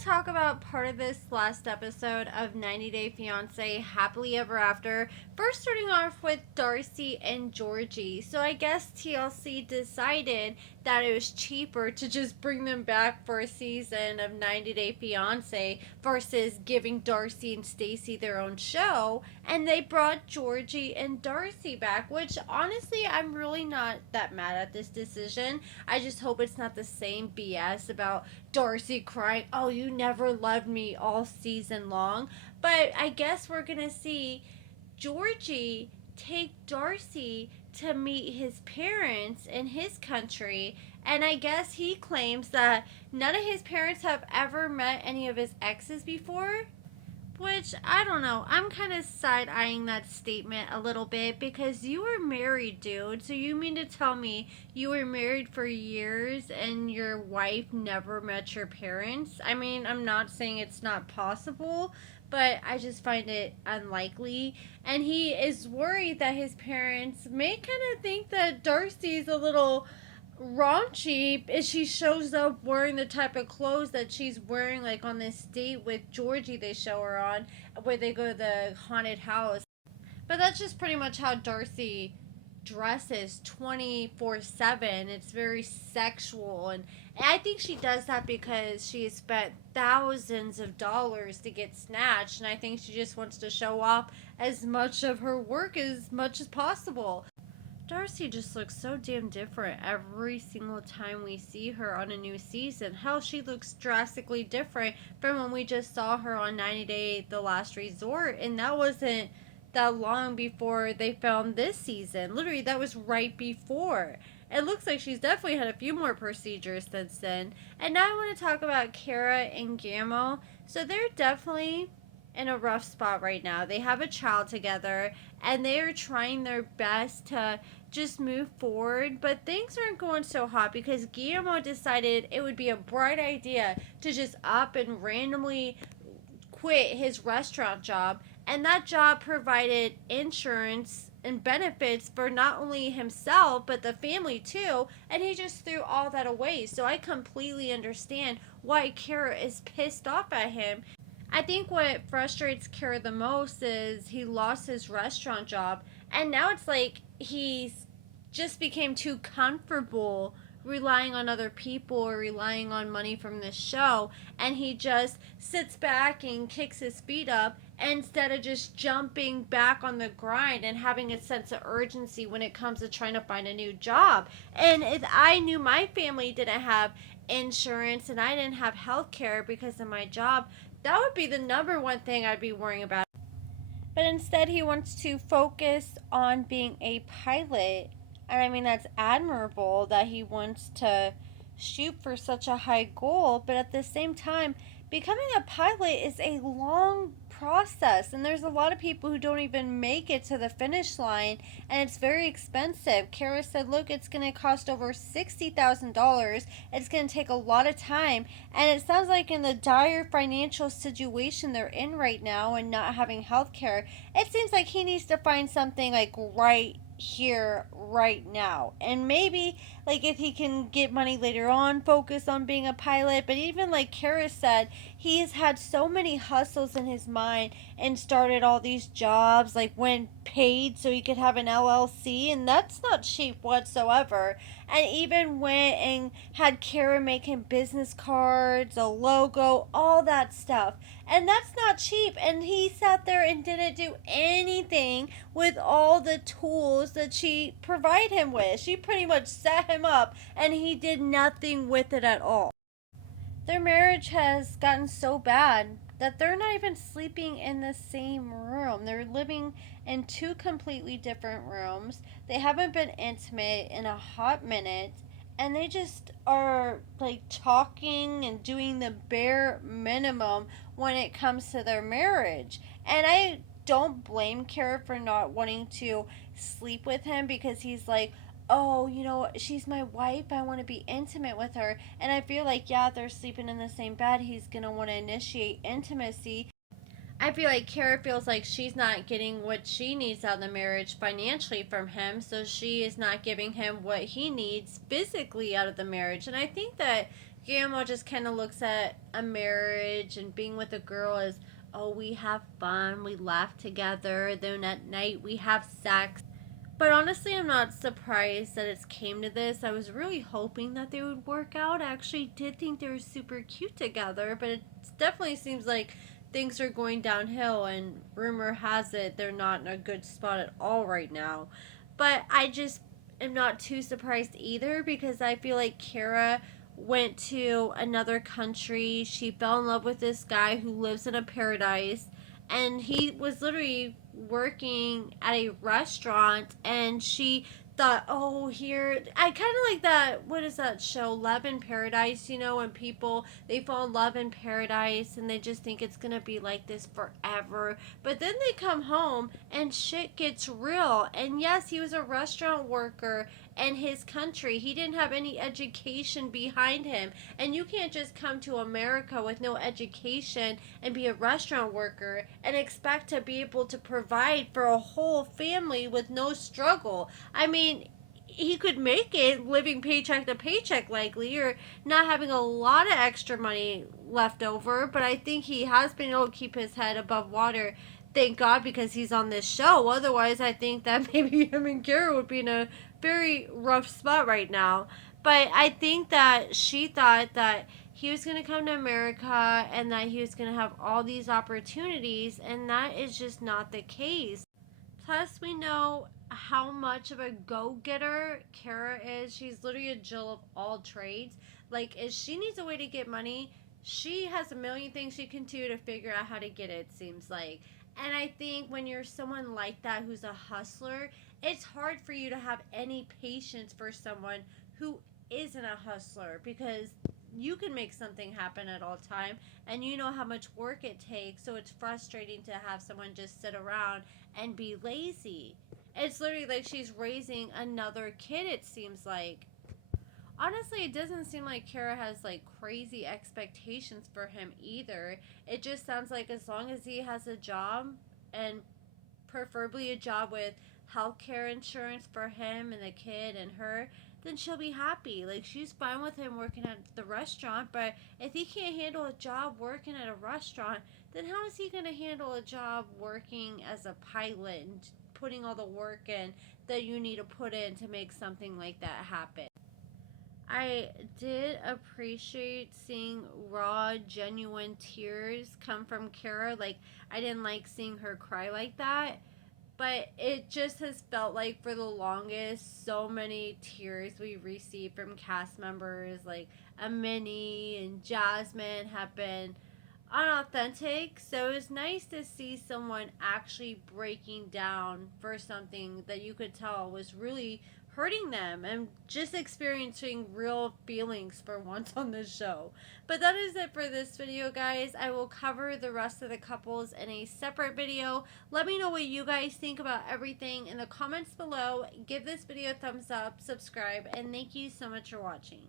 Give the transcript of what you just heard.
to talk about part of this last episode of 90 Day Fiance Happily Ever After. First, starting off with Darcey and Georgie. So, I guess TLC decided that it was cheaper to just bring them back for a season of 90 Day Fiance versus giving Darcey and Stacey their own show. And they brought Georgie and Darcey back, which honestly, I'm really not that mad at this decision. I just hope it's not the same BS about Darcey crying, "Oh, you never loved me," all season long. But I guess we're going to see Georgie take Darcey to meet his parents in his country. And I guess he claims that none of his parents have ever met any of his exes before. Which, I don't know. I'm kind of side eyeing that statement a little bit because you were married, dude. So you mean to tell me you were married for years and your wife never met your parents? I mean, I'm not saying it's not possible, but I just find it unlikely. And he is worried that his parents may kind of think that Darcey's a little raunchy if she shows up wearing the type of clothes that she's wearing, like on this date with Georgie they show her on, where they go to the haunted house. But that's just pretty much how Darcey dresses 24/7. It's very sexual, and I think she does that because she has spent thousands of dollars to get snatched, and I think she just wants to show off as much of her work as much as possible. Darcey just looks so damn different every single time we see her on a new season. Hell, she looks drastically different from when we just saw her on 90 Day The Last Resort, and that wasn't that long before they filmed this season. Literally, that was right before. It looks like she's definitely had a few more procedures since then. And now I want to talk about Kara and Guillermo. So they're definitely in a rough spot right now. They have a child together, and they are trying their best to just move forward, but things aren't going so hot because Guillermo decided it would be a bright idea to just up and randomly quit his restaurant job, and that job provided insurance and benefits for not only himself but the family too, and he just threw all that away. So I completely understand why Kara is pissed off at him. I think what frustrates Kara the most is he lost his restaurant job, and now it's like he's just became too comfortable relying on other people or relying on money from this show, and he just sits back and kicks his feet up instead of just jumping back on the grind and having a sense of urgency when it comes to trying to find a new job. And if I knew my family didn't have insurance and I didn't have health care because of my job, that would be the number one thing I'd be worrying about. But instead, he wants to focus on being a pilot. And I mean, that's admirable that he wants to shoot for such a high goal. But at the same time, becoming a pilot is a long process. And there's a lot of people who don't even make it to the finish line. And it's very expensive. Kara said, look, it's going to cost over $60,000. It's going to take a lot of time. And it sounds like in the dire financial situation they're in right now and not having health care, it seems like he needs to find something like right here right now. And maybe like if he can get money later on, focus on being a pilot. But even like Kara said, he's had so many hustles in his mind and started all these jobs, like went paid so he could have an LLC, and that's not cheap whatsoever. And even went and had Kara make him business cards, a logo, all that stuff. And that's not cheap. And he sat there and didn't do anything with all the tools that she provided him with. She pretty much set him up and he did nothing with it at all. Their marriage has gotten so bad that they're not even sleeping in the same room. They're living in two completely different rooms. They haven't been intimate in a hot minute. And they just are like talking and doing the bare minimum when it comes to their marriage. And I don't blame Kara for not wanting to sleep with him because he's like, oh, she's my wife. I want to be intimate with her. And I feel like, yeah, they're sleeping in the same bed. He's going to want to initiate intimacy. I feel like Kara feels like she's not getting what she needs out of the marriage financially from him, so she is not giving him what he needs physically out of the marriage. And I think that Guillermo just kind of looks at a marriage and being with a girl as, oh, we have fun, we laugh together, then at night we have sex. But honestly, I'm not surprised that it's came to this. I was really hoping that they would work out. I actually did think they were super cute together, but it definitely seems like things are going downhill, and rumor has it they're not in a good spot at all right now. But I just am not too surprised either, because I feel like Kara went to another country. She fell in love with this guy who lives in a paradise, and he was literally working at a restaurant, and she thought, oh, here, I kind of like that, what is that show, Love in Paradise, you know, when people, they fall in love in paradise and they just think it's gonna be like this forever, but then they come home and shit gets real. And yes, he was a restaurant worker in his country. He didn't have any education behind him, and you can't just come to America with no education and be a restaurant worker and expect to be able to provide for a whole family with no struggle. I mean, he could make it living paycheck to paycheck, likely, or not having a lot of extra money left over, but I think he has been able to keep his head above water. Thank God, because he's on this show. Otherwise, I think that maybe him and Kara would be in a very rough spot right now. But I think that she thought that he was going to come to America and that he was going to have all these opportunities, and that is just not the case. Plus, we know how much of a go-getter Kara is. She's literally a Jill of all trades. Like, if she needs a way to get money, she has a million things she can do to figure out how to get it, seems like. And I think when you're someone like that who's a hustler, it's hard for you to have any patience for someone who isn't a hustler, because you can make something happen at all time, and you know how much work it takes, so it's frustrating to have someone just sit around and be lazy. It's literally like she's raising another kid, it seems like. Honestly, it doesn't seem like Kara has like crazy expectations for him either. It just sounds like as long as he has a job, and preferably a job with healthcare insurance for him and the kid and her, then she'll be happy. Like, she's fine with him working at the restaurant, but if he can't handle a job working at a restaurant, then how is he going to handle a job working as a pilot and putting all the work in that you need to put in to make something like that happen? I did appreciate seeing raw, genuine tears come from Kara. Like, I didn't like seeing her cry like that. But it just has felt like for the longest, so many tears we received from cast members like Amini and Jasmine have been unauthentic. So it was nice to see someone actually breaking down for something that you could tell was really hurting them, and just experiencing real feelings for once on this show. But that is it for this video, guys. I will cover the rest of the couples in a separate video. Let me know what you guys think about everything in the comments below. Give this video a thumbs up, subscribe, and thank you so much for watching.